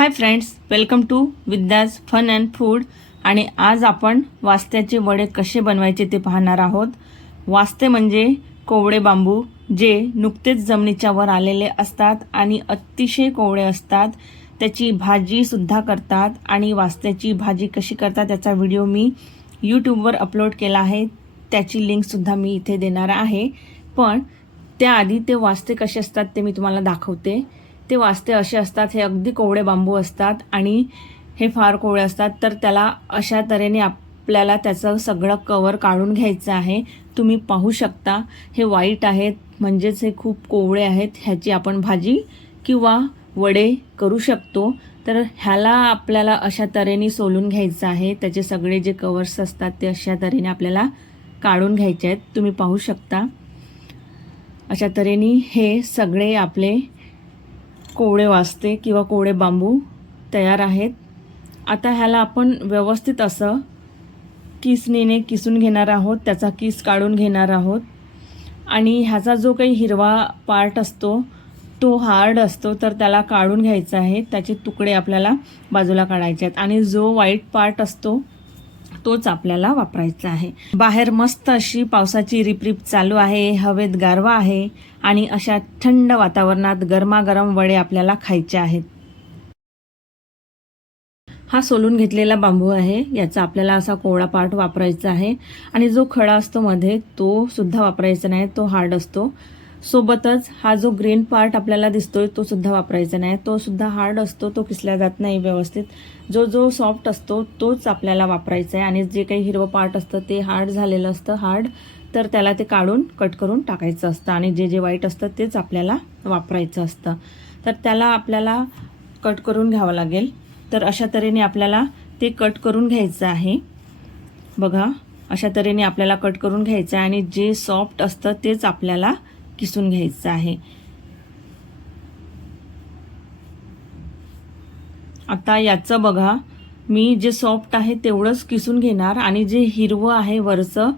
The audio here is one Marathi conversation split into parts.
Hi friends welcome to Vidya's fun and food. आणि आज आपण वास्त्याचे वडे कसे बनवायचे ते पाहणार आहोत. वास्ते म्हणजे कोवळे बांबू जे नुकतेच जमिनीच्या वर आलेले असतात आणि अतिशय कोवळे असतात. त्याची भाजीसुद्धा करतात आणि वास्त्याची भाजी कशी करतात त्याचा व्हिडिओ मी यूट्यूबवर अपलोड केला आहे. त्याची लिंकसुद्धा मी इथे देणार आहे. पण त्याआधी ते वास्ते कसे असतात ते मी तुम्हाला दाखवते. ते वास्ते असे असतात हे अगदी कोवळे बांबू असतात आणि हे फार कोवळे असतात. तर त्याला अशा तऱ्हेने आपल्याला त्याचं सगळं कवर काढून घ्यायचं आहे. तुम्ही पाहू शकता हे वाईट आहेत म्हणजेच हे खूप कोवळे आहेत ह्याची आपण भाजी किंवा वडे करू शकतो. तर ह्याला आपल्याला अशा तऱ्हेने सोलून घ्यायचं आहे. त्याचे सगळे जे कवर्स असतात ते अशा तऱ्हेने आपल्याला काढून घ्यायचे आहेत. तुम्ही पाहू शकता. अशा तऱ्हेने हे सगळे आपले कोवळे वाजते किंवा कोवळे बांबू तयार आहेत. आता ह्याला आपण व्यवस्थित असं किसनीने किसून घेणार आहोत त्याचा किस काढून घेणार आहोत. आणि ह्याचा जो काही हिरवा पार्ट असतो तो हार्ड असतो तर त्याला काढून घ्यायचा आहे. त्याचे तुकडे आपल्याला बाजूला काढायचे आहेत. आणि जो वाईट पार्ट असतो तोच आपल्याला वापरायचा आहे. बाहेर मस्त अशी पावसाची रिपरिप चालू आहे हवेत गारवा आहे आणि अशा थंड वातावरणात गरमागरम वडे आपल्याला खायचे आहेत. हा सोलून घेतलेला बांबू आहे याचा आपल्याला असा कोवळा पार्ट वापरायचा आहे आणि जो खडा असतो मध्ये तो सुद्धा वापरायचा नाही तो हार्ड असतो. सोबतच हा जो ग्रीन पार्ट आपल्याला दिसतोय तो सुद्धा वापरायचा नाही. तो सुद्धा हार्ड असतो तो किसला जात नाही व्यवस्थित. जो जो सॉफ्ट असतो तोच आपल्याला वापरायचा आहे आणि जे काही हिरवं पार्ट असतं ते हार्ड झालेलं असतं हार्ड तर त्याला ते काढून कट करून टाकायचं असतं आणि जे जे वाईट असतं तेच आपल्याला वापरायचं असतं. तर त्याला आपल्याला कट करून घ्यावं लागेल. तर अशा तऱ्हेने आपल्याला ते कट करून घ्यायचं आहे. बघा अशा तऱ्हेने आपल्याला कट करून घ्यायचं आहे आणि जे सॉफ्ट असतं तेच आपल्याला किसून घ्यायचं आहे. आता याचं बघा. मी जे सॉफ्ट आहे तेवढंच किसून घेणार आणि जे हिरवं आहे वरचं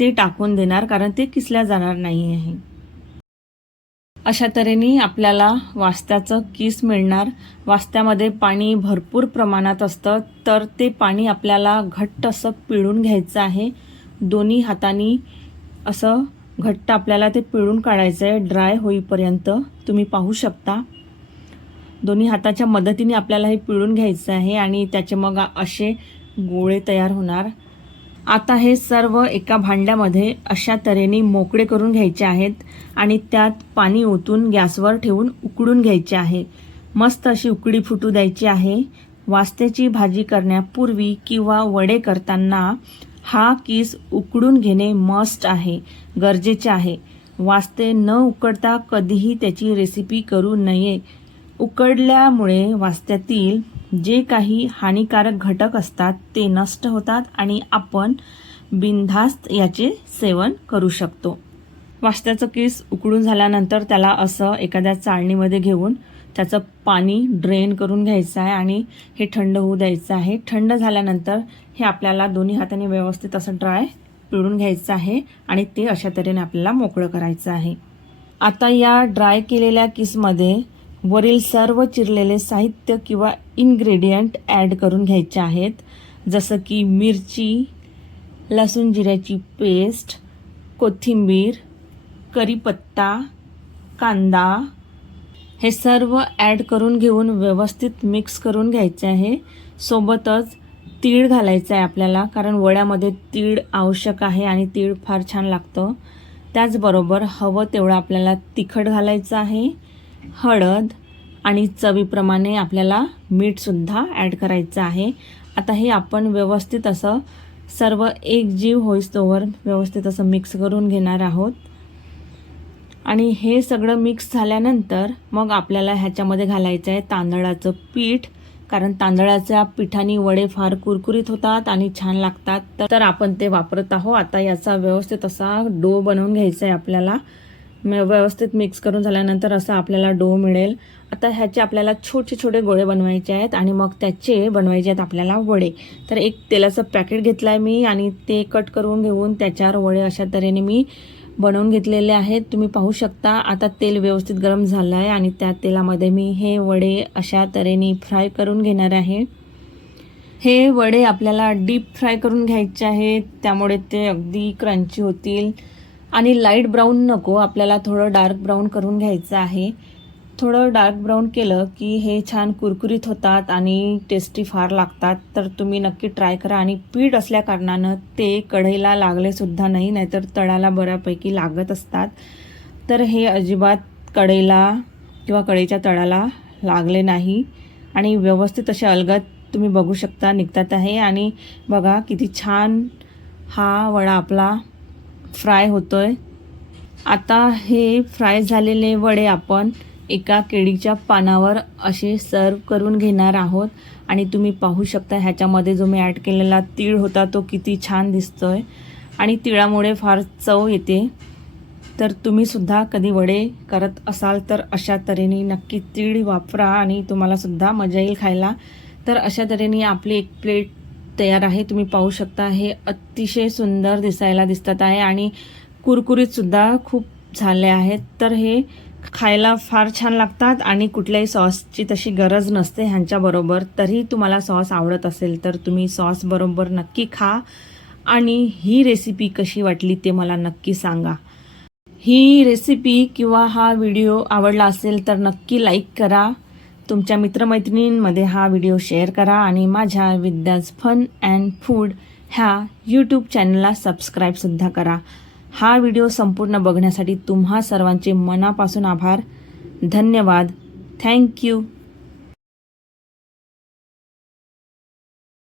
ते टाकून देणार कारण ते किसल्या जाणार नाही आहे. अशा तऱ्हेने आपल्याला वास्त्याचं किस मिळणार. वास्त्यामध्ये पाणी भरपूर प्रमाणात असतं तर ते पाणी आपल्याला घट्ट असं पिळून घ्यायचं आहे. दोन्ही हातानी असं घट्ट आपल्याला ते पिळून काढायचं आहे ड्राय होईपर्यंत. तुम्ही पाहू शकता. दोन्ही हाताच्या मदतीने आपल्याला हे पिळून घ्यायचं आहे आणि त्याचे मग असे गोळे तयार होणार. आता हे सर्व एका भांड्यामध्ये अशा तऱ्हेने मोकळे करून घ्यायचे आहेत आणि त्यात पाणी ओतून गॅसवर ठेवून उकडून घ्यायचे आहे. मस्त अशी उकडी फुटू द्यायची आहे. वास्त्याची भाजी करण्यापूर्वी किंवा वडे करताना हा किस उकडून घेणे मस्ट आहे गरजेचे आहे. वास्ते न उकडता कधीही त्याची रेसिपी करू नये. उकडल्यामुळे वास्त्यातील जे काही हानिकारक घटक असतात ते नष्ट होतात आणि आपण बिनधास्त याचे सेवन करू शकतो. वास्त्याचं केस उकडून झाल्यानंतर त्याला असं एखाद्या चाळणीमध्ये घेऊन त्याचं पाणी ड्रेन करून घ्यायचं आहे आणि हे थंड होऊ द्यायचं आहे. थंड झाल्यानंतर हे आपल्याला दोन्ही हाताने व्यवस्थित असं ड्राय पिळून घ्यायचं आहे आणि ते अशा तऱ्हेने आपल्याला मोकळं करायचं आहे. आता या ड्राय केलेल्या किसमध्ये वरील सर्व चिरलेले साहित्य किंवा इन्ग्रेडियंट ॲड करून घ्यायचे आहेत. जसं की मिरची लसूण जिऱ्याची पेस्ट कोथिंबीर करीपत्ता कांदा हे सर्व ॲड करून घेऊन व्यवस्थित मिक्स करून घ्यायचे आहे. सोबतच तीळ घालायचं आहे आपल्याला कारण वड्यामध्ये तीळ आवश्यक आहे आणि तीळ फार छान लागतं. त्याचबरोबर हवं तेवढं आपल्याला तिखट घालायचं आहे हळद आणि चवीप्रमाणे आपल्याला मीठसुद्धा ॲड करायचं आहे. आता हे आपण व्यवस्थित असं सर्व एकजीव होईस्तोवर व्यवस्थित असं मिक्स करून घेणार आहोत. आणि हे सगळं मिक्स झाल्यानंतर मग आपल्याला ह्याच्यामध्ये घालायचं आहे तांदळाचं पीठ. कारण तांदळाच्या पिठाने वडे फार कुरकुरीत होतात आणि छान लागतात. तर- आपण ते वापरत आहोत. आता याचा व्यवस्थित असा डो बनवून घ्यायचा आहे आपल्याला. व्यवस्थित मिक्स करून झाल्यानंतर असा आपल्याला डो मिळेल. आता ह्याचे आपल्याला छोटे छोटे गोळे बनवायचे आहेत आणि मग त्याचे बनवायचे आहेत आपल्याला वडे. तर एक तेलाचं पॅकेट घेतलं आहे मी आणि ते कट करून घेऊन त्याच्यावर वडे अशा तऱ्हेने मी बनवून घेतलेले आहेत. तुम्ही पाहू शकता आता तेल व्यवस्थित गरम झालं आहे आणि त्या तेलामध्ये मी हे वडे अशा तऱ्हेने फ्राय करून घेणार आहे. हे वडे आपल्याला डीप फ्राय करून घ्यायचे आहेत. त्यामुळे ते अगदी क्रंची होतील. आणि लाइट ब्राऊन नको आपल्याला थोडं डार्क ब्राऊन करून घ्यायचं आहे. थोडं डार्क ब्राऊन केलं की हे छान कुरकुरीत होतात आणि टेस्टी फार लागतात. तर तुम्ही नक्की ट्राय करा आणि पीठ असल्या कारणानं ते कढईला लागले सुद्धा नाही नाहीतर तळाला बऱ्यापैकी लागत असतात. तर हे अजिबात कढईला किंवा कढईच्या तळाला लागले नाही. आणि व्यवस्थित असे अलगत तुम्ही बघू शकता निघतात आहे. आणि बघा किती छान हा वडा आपला फ्राय होतो आहे आता हे फ्राय झालेले वडे आपण एका केळीच्या पानावर असे सर्व करून घेणार आहोत. आणि तुम्ही पाहू शकता ह्याच्यामध्ये जो मी ॲड केलेला तीळ होता तो किती छान दिसतो आहे आणि तिळामुळे फार चव येते. तर तुम्ही सुद्धा कधी वडे करत असाल तर अशा तऱ्हेने नक्की तीळ वापरा आणि तुम्हालासुद्धा मजा येईल खायला. तर अशा तऱ्हेने आपली एक प्लेट तयार आहे. तुम्ही पाहू शकता हे अतिशय सुंदर दिसायला दिसतात आहे आणि कुरकुरीतसुद्धा खूप झाले आहेत. तर हे खायला फार छान लागतात आणि कुठल्याही सॉसची तशी गरज नसते ह्यांच्याबरोबर तरी तुम्हाला सॉस आवडत असेल तर तुम्ही सॉसबरोबर नक्की खा आणि ही रेसिपी कशी वाटली ते मला नक्की सांगा. ही रेसिपी किंवा हा व्हिडिओ आवडला असेल तर नक्की लाईक करा. तुमच्या मित्रमैत्रिणींमध्ये हा व्हिडिओ शेअर करा आणि माझ्या विद्याज फन अँड फूड ह्या यूट्यूब चॅनलला सबस्क्राईबसुद्धा करा. हा व्हिडिओ संपूर्ण बघण्यासाठी तुम्हा सर्वांचे मनापासून आभार. धन्यवाद. थँक्यू